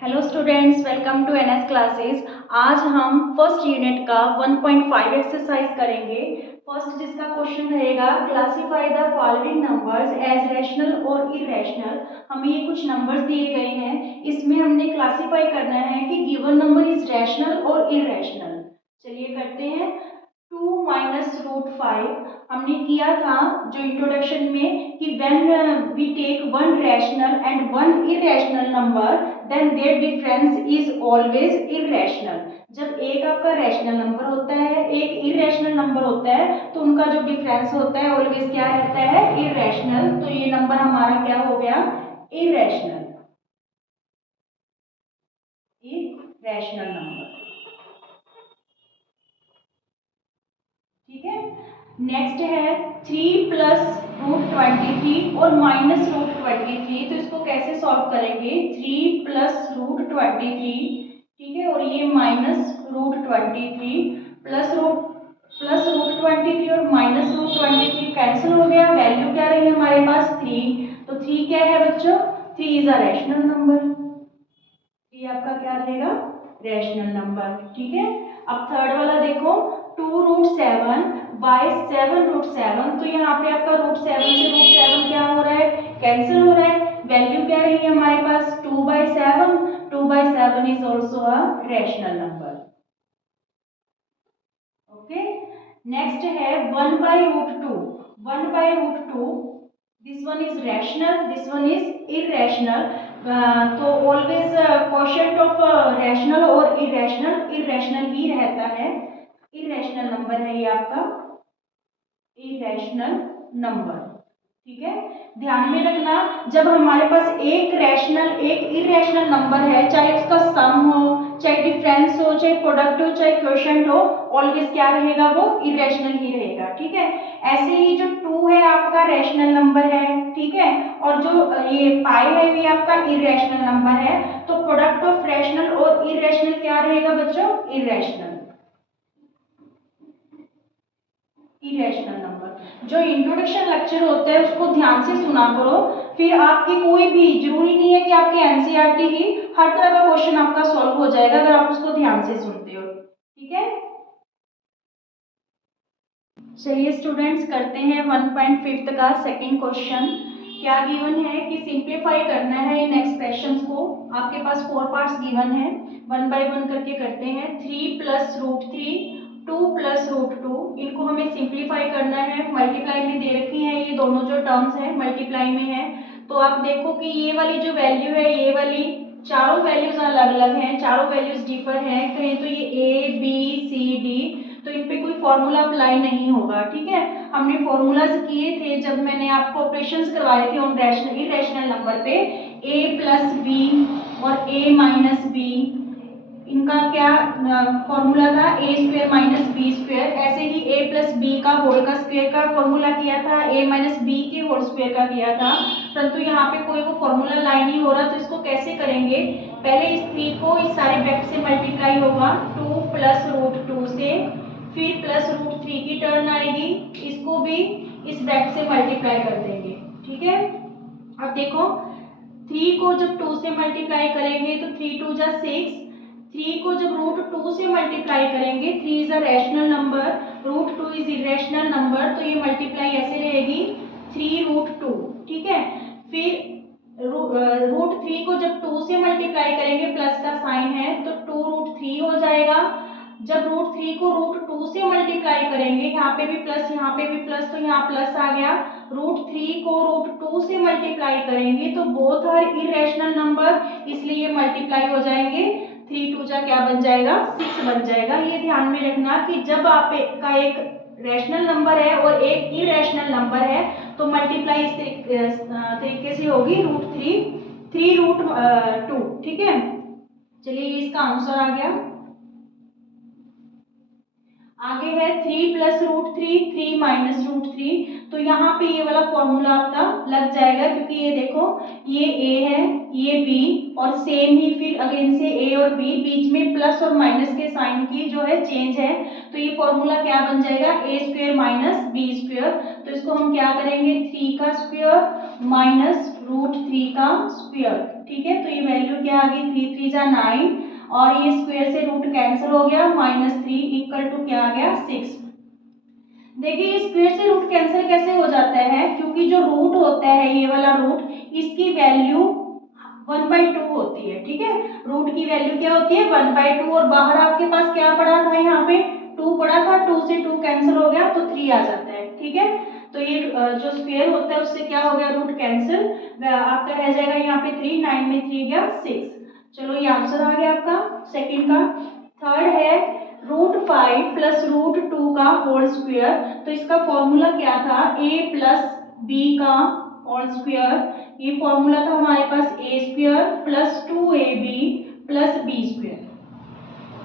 Hello students, welcome to NS classes. आज हम first unit का 1.5 एक्सरसाइज करेंगे। फर्स्ट जिसका क्वेश्चन रहेगा, classify the following numbers as rational और इरेशनल। हमें ये कुछ नंबर्स दिए गए हैं, इसमें हमने क्लासिफाई करना है कि गिवन नंबर इज रैशनल और इरेशनल। चलिए करते हैं। 2 माइनस रूट 5 हमने किया था जो इंट्रोडक्शन में कि when we take one rational and one irrational number then their difference is always irrational. जब एक आपका रैशनल नंबर होता है, एक इरेशनल नंबर होता है, तो उनका जो डिफरेंस होता है ऑलवेज क्या रहता है, इरेशनल। तो ये नंबर हमारा क्या हो गया, इरेशनल, इरेशनल नंबर। ठीक है। नेक्स्ट है 3 प्लस रूट 23 और माइनस रूट 23। तो इसको कैसे सॉल्व करेंगे, 3 प्लस रूट 23, ठीक है, और ये माइनस रूट 23, प्लस रूट 23 और माइनस रूट 23 कैंसिल हो गया। वैल्यू क्या रही हमारे पास, 3। तो 3 क्या है बच्चों, 3 इज अ रैशनल नंबर। ये आपका क्या रहेगा, रैशनल नंबर। ठीक है। अब थर्ड वाला देखो, 2 रूट 7 बाय 7 रूट 7। तो यहाँ पे आपका रूट 7 से रूट 7 क्या हो रहा है, कैंसिल हो रहा है। वैल्यू क्या रही है हमारे पास, 2/7। 2/7 is also a rational number. Okay. Next है 1/√2। 1/√2, this one is rational, this one is irrational. तो ऑलवेज क्वोशिएंट ऑफ रैशनल और इरेशनल इरेशनल ही रहता है। इरेशनल नंबर है ये आपका, इरेशनल नंबर। ठीक है। ध्यान में रखना, जब हमारे पास एक रैशनल एक इरेशनल नंबर है, चाहे उसका सम हो, चाहे डिफरेंस हो, चाहे प्रोडक्ट हो, चाहे क्वोशिएंट हो, ऑलवेज क्या रहेगा, वो इरेशनल ही रहेगा। ठीक है। ऐसे ही जो 2 है आपका रैशनल नंबर है, ठीक है, और जो ये पाई है ये आपका इरेशनल नंबर है। तो प्रोडक्ट ऑफ रैशनल और इरेशनल क्या रहेगा बच्चों, इरेशनल, इरेशनल नंबर। जो इंट्रोडक्शन लेक्चर होता है उसको ध्यान से सुना करो, फिर आपकी कोई भी जरूरी नहीं है कि आपके एनसीईआरटी की हर तरह का क्वेश्चन आपका सॉल्व हो जाएगा अगर आप उसको ध्यान से सुनते हो। ठीक है। चलिए स्टूडेंट्स करते हैं 1.5 का सेकंड क्वेश्चन। क्या गिवन है कि सिंप्लीफाई करना है इन एक्सप्रेशंस को। आपके पास 4 पार्ट्स गिवन है, 1 बाय 1 करके करते हैं। 3 प्लस रूट 3, 2 प्लस रूट 2, इनको हमें सिंप्लीफाई करना है। मल्टीप्लाई में दे रखी है, ये दोनों जो टर्म्स हैं मल्टीप्लाई में है। तो आप देखो कि ये वाली जो वैल्यू है, ये वाली चारों वैल्यूज अलग अलग हैं, चारों वैल्यूज डिफर हैं। कहीं तो ये ए बी सी डी, तो इन पे कोई फॉर्मूला अप्लाई नहीं होगा। ठीक है। हमने फॉर्मूलाज किए थे जब मैंने आपको ऑपरेशंस करवाए थे ऑन रैशनल इरेशनल नंबर पे, a प्लस बी और a माइनस बी, इनका क्या फॉर्मूला था, ए स्क्वायर माइनस बी स्क्वायर। ऐसे ही a प्लस बी का होल का स्क्वायर का फॉर्मूला किया था, a माइनस बी के होल स्क्वायर का किया था। परंतु यहाँ पे कोई वो फॉर्मूला लाई नहीं हो रहा, तो इसको कैसे करेंगे, पहले इस 3 को इस सारे ब्रैकेट से मल्टीप्लाई होगा 2 प्लस रूट 2 से, फिर प्लस रूट 3 की टर्न आएगी, इसको भी इस ब्रैकेट से मल्टीप्लाई कर देंगे। ठीक है। अब देखो 3 को जब 2 से मल्टीप्लाई करेंगे तो 3 2 जा 6, 3 को जब रूट 2 से मल्टीप्लाई करेंगे, 3 is a rational number, root 2 is irrational number, तो ये मल्टीप्लाई ऐसे रहेगी 3 रूट 2। ठीक है। फिर रूट 3 को जब 2 से मल्टीप्लाई करेंगे, प्लस का साइन है तो 2 रूट 3 हो जाएगा। जब रूट 3 को रूट 2 से मल्टीप्लाई करेंगे, यहाँ पे भी प्लस यहाँ पे भी प्लस, तो यहाँ प्लस आ गया। रूट 3 को रूट 2 से मल्टीप्लाई करेंगे तो बोथ आर इरेशनल नंबर, इसलिए ये मल्टीप्लाई हो जाएंगे। 3 2 जा क्या बन जाएगा, 6 बन जाएगा। ये ध्यान में रखना कि जब आप का एक रैशनल नंबर है और एक इरेशनल नंबर है तो मल्टीप्लाई इस तरीके से होगी, रूट 3 रूट 2। ठीक है। चलिए ये इसका आंसर आ गया। आगे है 3 प्लस रूट 3, 3 माइनस रूट 3। तो यहाँ पे ये वाला फॉर्मूला आपका लग जाएगा क्योंकि ये देखो ये ए है, ये बी, और सेम ही फिर अगेन से ए और बी, बीच में प्लस और माइनस के साइन की जो है चेंज है, तो ये फॉर्मूला क्या बन जाएगा, ए स्क्वायर माइनस बी स्क्वायर। तो इसको हम क्या करेंगे, 3 का स्क्वायर माइनस रूट 3 का स्क्वायर, ठीक है। तो ये वैल्यू क्या आ गई, 3 3 जा 9, और ये स्क्वायर से रूट कैंसिल हो गया, -3 इक्वल टू क्या आ गया, 6। देखिए स्क्वायर से रूट कैंसिल कैसे हो जाता है, क्योंकि जो रूट होता है ये वाला रूट, इसकी वैल्यू 1/2 होती है, ठीक है। रूट की वैल्यू क्या होती है, 1/2, और बाहर आपके पास क्या पड़ा था, यहाँ पे 2 पड़ा था, 2 से 2 कैंसिल हो गया तो 3 आ जाता है, ठीक है। तो ये जो स्क्वायर होता है उससे क्या हो गया, रूट कैंसिल, आपका रह जाएगा यहाँ पे 3, 9 में 3 गया 6। चलो ये आंसर आ गया आपका सेकंड का। थर्ड है √5 प्लस √2 का होल स्क्वायर। तो इसका फॉर्मूला क्या था, a प्लस बी का होल स्क्वायर। ये फॉर्मूला था हमारे पास a square plus 2ab plus b square,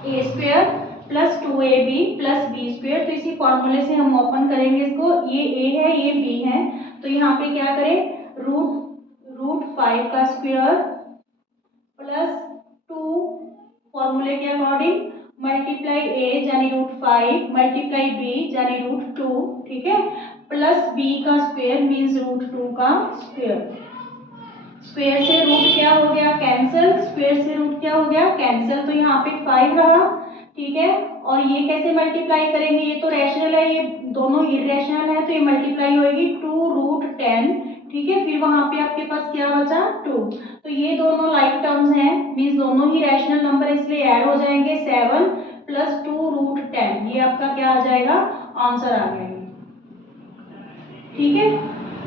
a square plus 2ab plus b square. तो इसी फॉर्मूले से हम ओपन करेंगे इसको, ये a है ये b है, तो यहाँ पे क्या करें, √5 का स्क्वायर प्लस 2, फॉर्मूले के अकॉर्डिंग मल्टीप्लाई a यानी √5 मल्टीप्लाई b यानी √2, ठीक है, प्लस b का स्क्वायर मीन्स √2 का स्क्वायर। स्क्वायर से रूट क्या हो गया, कैंसिल, स्क्वायर से रूट क्या हो गया, कैंसिल, तो यहाँ पे 5 रहा, ठीक है। और ये कैसे मल्टीप्लाई करेंगे, ये तो रैशनल है, ये दोनों इरेशनल है, तो ये मल्टीप्लाई होएगी 2√10, ठीक है। फिर वहां पे आपके पास क्या बचा, 2, तो ये दोनों लाइक टर्म्स हैं, मीन्स दोनों ही रैशनल नंबर, इसलिए ऐड हो जाएंगे 7 प्लस 2√10, ये आपका क्या आ जाएगा, आंसर आ गया, ठीक है।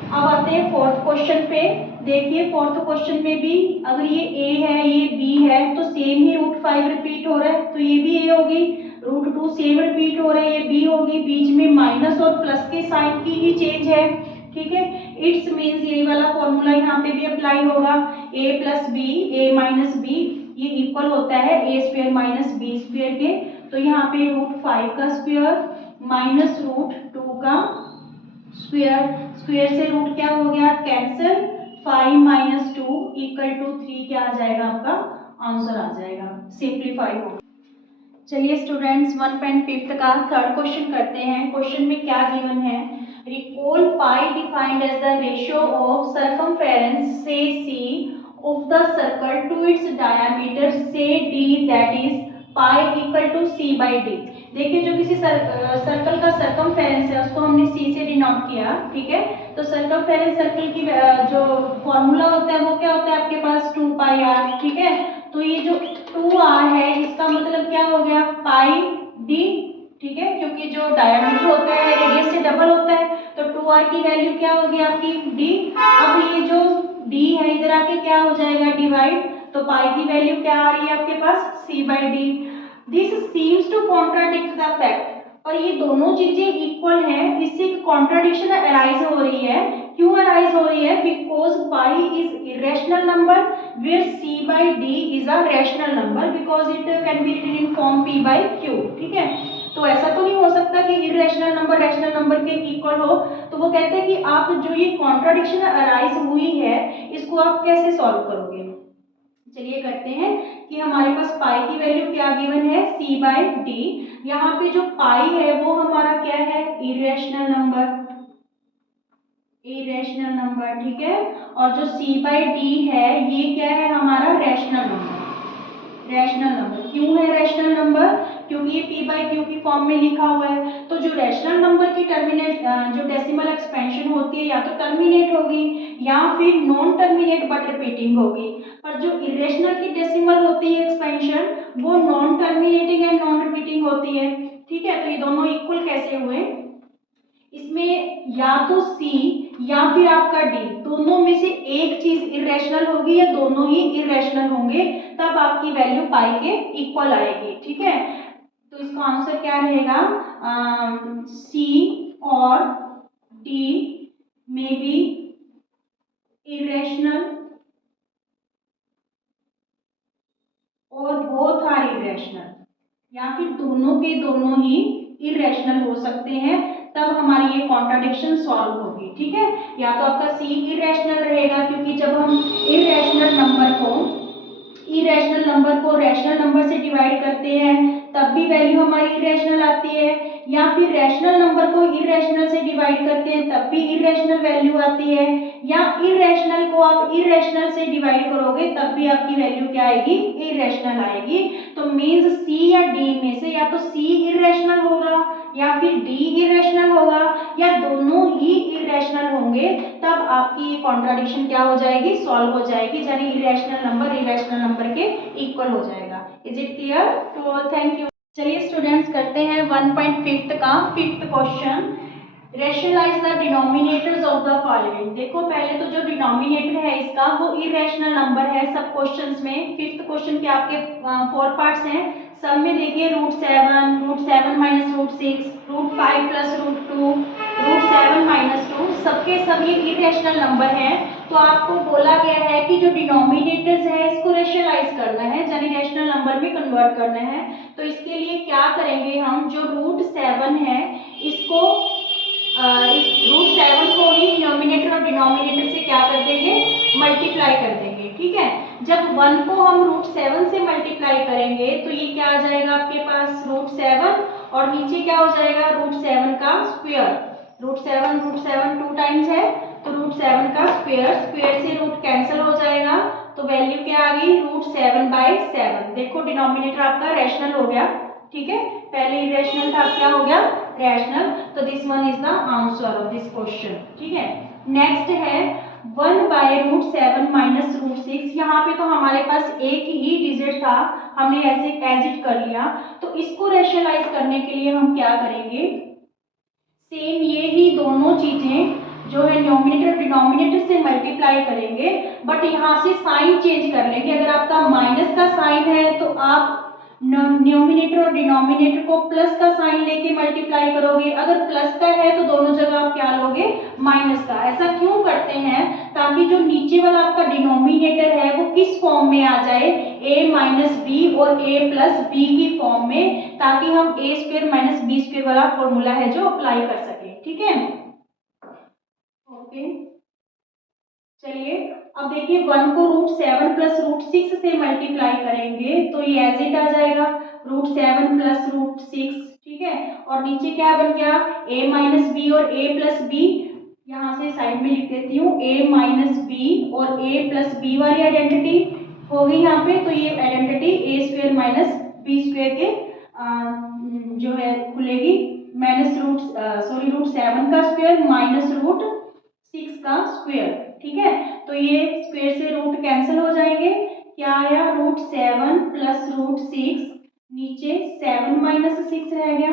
अब आते हैं फोर्थ क्वेश्चन पे। देखिए फोर्थ क्वेश्चन में भी अगर ये a है ये b है, तो सेम ही √5 रिपीट हो रहा है, तो ये भी a होगी, √2 सेम रिपीट हो रहा है, ये b होगी, बीच में माइनस और प्लस के साइन की ही चेंज है, ठीक है। इट्स मीन्स यही वाला फॉर्मूला यहाँ पे भी अप्लाई होगा, a plus b, a minus b, ये इक्वल होता है a square minus b square के। तो यहाँ पे √5 का स्क्वायर माइनस √2 का स्क्वायर, स्क्वायर से रूट क्या हो गया, कैंसिल, 5 माइनस 2 इक्वल टू 3 क्या आ जाएगा, आपका आंसर आ जाएगा, सिंप्लीफाई हो। चलिए स्टूडेंट्स 1.5 का थर्ड क्वेश्चन करते हैं। क्वेश्चन में क्या गिवन है, recall pi defined as the ratio of circumference से c of the circle to its diameter से d that is pi equal to c by d. देखिए जो किसी सर्कल का सर्कमफेरेंस है उसको हमने सी से डिनोट किया, ठीक है। तो सर्कमफेरेंस सर्कल की जो फॉर्मूला होता है वो क्या होता है आपके पास, 2πr, ठीक है। तो ये जो 2r है इसका मतलब क्या हो गया, पाई डी, ठीक है, क्योंकि जो डायमीटर होता है रेडियस से डबल होता है, तो 2r की वैल्यू क्या होगी आपकी, डी। अब ये जो d है इधर आके क्या हो जाएगा, डिवाइड, तो पाई की वैल्यू क्या आ रही है आपके पास, c बाई डी। This seems to contradict the fact, और ये दोनों चीजें इक्वल हैं, इससे एक कॉन्ट्राडिक्शन अराइज हो रही है। क्यों अराइज हो रही है, because pi is irrational number where c by d is a rational number because it can be written in form p by q, ठीक है। तो ऐसा तो नहीं हो सकता कि इरेशनल नंबर रैशनल नंबर के इक्वल हो, तो वो कहते हैं कि आप जो ये कॉन्ट्राडिक्शन अराइज हुई है इसको आप कैसे सॉल्व करोगे। चलिए करते हैं कि हमारे पास पाई की वैल्यू क्या गिवन है, c बाई डी। यहाँ पे जो पाई है वो हमारा क्या है, इरेशनल नंबर, इरेशनल नंबर, ठीक है। और जो c बाई डी है ये क्या है हमारा रैशनल नंबर, रैशनल नंबर। क्यों है रैशनल नंबर, क्योंकि ये p बाई क्यू की फॉर्म में लिखा हुआ है। तो जो रैशनल नंबर की टर्मिनेट जो डेसिमल एक्सपेंशन होती है या तो टर्मिनेट होगी या फिर नॉन टर्मिनेट बट रिपीटिंग होगी, पर जो इरेशनल की डेसिमल होती है एक्सपेंशन वो non terminating and non repeating होती है, ठीक है। तो ये दोनों इक्वल कैसे हुए, इसमें या तो c या फिर आपका d, दोनों में से एक चीज इरेशनल होगी या दोनों ही इरेशनल होंगे, तब आपकी वैल्यू पाई के इक्वल आएगी, ठीक है। तो इसका आंसर क्या रहेगा, c और d में भी इरेशनल और बोथ आर इरेशनल, या फिर दोनों के दोनों ही इरेशनल हो सकते हैं, तब हमारी ये कॉन्ट्राडिक्शन सॉल्व होगी, ठीक है। या तो आपका c इरेशनल रहेगा, क्योंकि जब हम इरेशनल नंबर को रैशनल नंबर से डिवाइड करते हैं तब भी वैल्यू हमारी इरेशनल आती है, या फिर रैशनल नंबर को इरेशनल से डिवाइड करते हैं तब भी इरेशनल वैल्यू आती है, या इरेशनल को आप इरेशनल से डिवाइड करोगे तब भी आपकी वैल्यू क्या आएगी, इरेशनल आएगी। तो मीन्स सी या डी में से या तो सी इरेशनल होगा या फिर डी इरेशनल होगा, या दोनों ही इरेशनल होंगे, तब आपकी ये कॉन्ट्राडिक्शन क्या हो जाएगी, सॉल्व हो जाएगी, यानी इरेशनल नंबर इरेशनल नंबर के इक्वल हो जाएगा। Is it clear? तो थैंक यू। चलिए स्टूडेंट्स, करते हैं 1.5 का 5th question. Rationalise the denominators of the following. देखो पहले तो जो डिनोमिनेटर है इसका वो इरेशनल नंबर है सब क्वेश्चंस में। 5th क्वेश्चन के आपके 4 पार्ट्स हैं, सब में देखिए √7 माइनस √6, √5 प्लस √2, √7 माइनस 2, सबके सब ये इरेशनल नंबर हैं। तो आपको बोला गया है कि जो डिनोमिनेटर्स है इसको रेशनलाइज करना है, यानी रैशनल नंबर में कन्वर्ट करना है। तो इसके लिए क्या करेंगे हम, जो √7 है इसको इस √7 को ही डिनोमिनेटर और डिनोमिनेटर से क्या कर देंगे, मल्टीप्लाई कर देंगे। ठीक है, जब 1 को हम √7 से मल्टीप्लाई करेंगे तो ये क्या आ जाएगा आपके पास √7, और नीचे क्या हो जाएगा √7 का स्क्वायर। √7 2 टाइम्स है तो √7 का स्क्वायर, स्क्वायर से रूट कैंसिल हो जाएगा, तो वैल्यू क्या आ गई √7/7। देखो डिनोमिनेटर आपका रैशनल हो गया। ठीक है, पहले इरेशनल था, क्या हो गया, रैशनल। तो this one is the answer of this question. ठीक है, नेक्स्ट है 1/√7 माइनस √6। यहाँ पे तो हमारे पास एक ही डिजिट था, हमने ऐसे एज इट कर लिया। तो इसको रैशनलाइज करने के लिए हम क्या करेंगे, सेम ये ही दोनों चीजें जो है न्यूमरेटर और डिनोमिनेटर से मल्टीप्लाई करेंगे, बट यहाँ से साइन चेंज कर लेंगे। अगर आपका माइनस का साइन है तो आप न्यूमरेटर और डिनोमिनेटर को प्लस का साइन लेके मल्टीप्लाई करोगे, अगर प्लस का है तो दोनों जगह आप क्या लोगे, माइनस का। ऐसा क्यों करते हैं, ताकि जो नीचे वाला आपका डिनोमिनेटर है वो किस फॉर्म में आ जाए, a माइनस बी और a प्लस बी की फॉर्म में, ताकि हम a square minus b square वाला फॉर्मूला है जो अप्लाई कर सके। ठीक है, ओके। चलिए अब देखिए 1 को √7 प्लस √6 से मल्टीप्लाई करेंगे तो ये एज इट आ जाएगा √7 प्लस √6। ठीक है, और नीचे क्या बन गया, a माइनस बी और a प्लस बी, यहाँ से साइड में लिख देती हूँ, a माइनस बी और a प्लस बी वाली आइडेंटिटी हो गई यहाँ पे। तो ये identity a square minus b square के जो है खुलेगी, माइनस √7 का स्क्वायर माइनस √6 का स्क्वायर। ठीक है, तो ये स्क्वायर से रूट कैंसिल हो जाएंगे, क्या आया √7 प्लस √6, नीचे 7 माइनस 6 रह गया,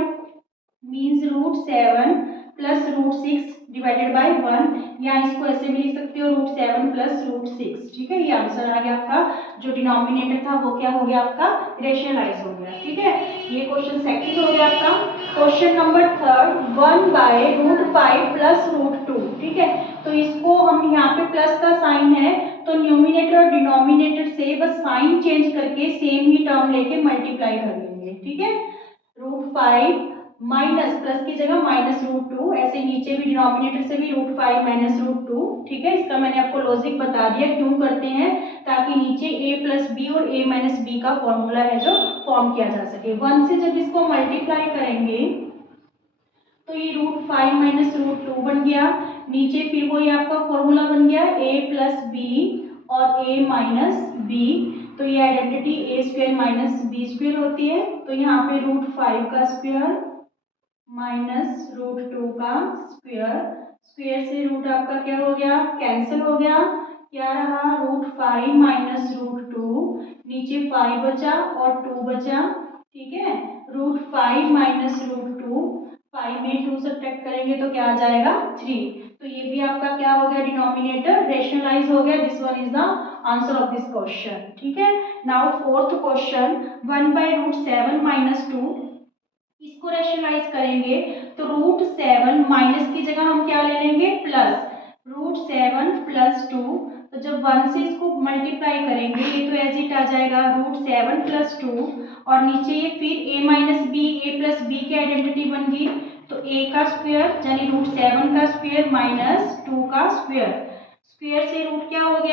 मीन्स √7 प्लस √6 डिवाइडेड बाय 1, या इसको ऐसे भी लिख सकते हो √7 प्लस √6। ठीक है, ये आंसर आ गया आपका, जो डिनोमिनेटर था वो क्या हो गया आपका, रेशनलाइज हो गया। ठीक है, ये क्वेश्चन सेकंड हो गया आपका। Question number third 1/√5 plus √2। ठीक है, तो इसको हम यहाँ पे प्लस का साइन है तो न्यूमिनेटर और डिनोमिनेटर से बस साइन चेंज करके सेम ही टर्म लेके मल्टीप्लाई कर लेंगे। ठीक है, √5 माइनस प्लस की जगह माइनस √2, ऐसे नीचे भी डिनोमिनेटर से भी √5 माइनस √2। ठीक है, इसका मैंने आपको लॉजिक बता दिया क्यों करते हैं, ताकि नीचे a प्लस बी और a माइनस बी का फॉर्मूला है जो फॉर्म किया जा सके। 1 से जब इसको मल्टीप्लाई करेंगे तो ये √5 माइनस √2 बन गया, नीचे फिर वही आपका फॉर्मूला बन गया a प्लस बी और a माइनस बी। तो ये identity a square minus b square होती है, तो यहाँ पे √5 का स्क्वायर माइनस √2 का स्क्वायर, स्क्वायर से रूट आपका क्या हो गया, कैंसिल हो गया, क्या रहा √5 माइनस √2, नीचे 5 बचा और 2 बचा। ठीक है, √5 माइनस √2, 5 में 2 सब्ट्रैक्ट करेंगे तो क्या आ जाएगा 3। तो ये भी आपका क्या हो गया, डिनोमिनेटर रेशनलाइज हो गया। This one is the answer of this question. ठीक है, नाउ फोर्थ क्वेश्चन 1/√7 माइनस 2, इसको रेशनलाइज करेंगे तो √7 माइनस की जगह हम क्या ले लेंगे, प्लस √7 प्लस 2। तो जब 1 से इसको मल्टीप्लाई करेंगे ये तो एज इट आ जाएगा √7 प्लस 2, और नीचे ये फिर a minus b a plus b की आइडेंटिटी बन गई, तो a का स्क्वायर यानी √7 का स्क्वायर माइनस 2 का स्क्वायर, स्क्वायर से रूट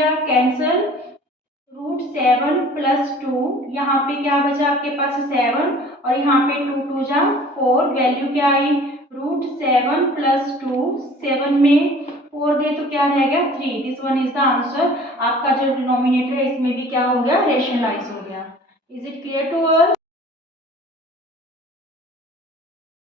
गया कैंसल, √7 + 2, यहाँ पे क्या बचा आपके पास 7 और यहाँ पे 2 2 जा 4, वैल्यू क्या आई √7 + 2, 7 में 4 गए तो क्या रह गया 3। This one is the answer. आपका जो डिनोमिनेटर है इसमें भी क्या हो गया रेशनलाइज हो गया। Is it clear to all?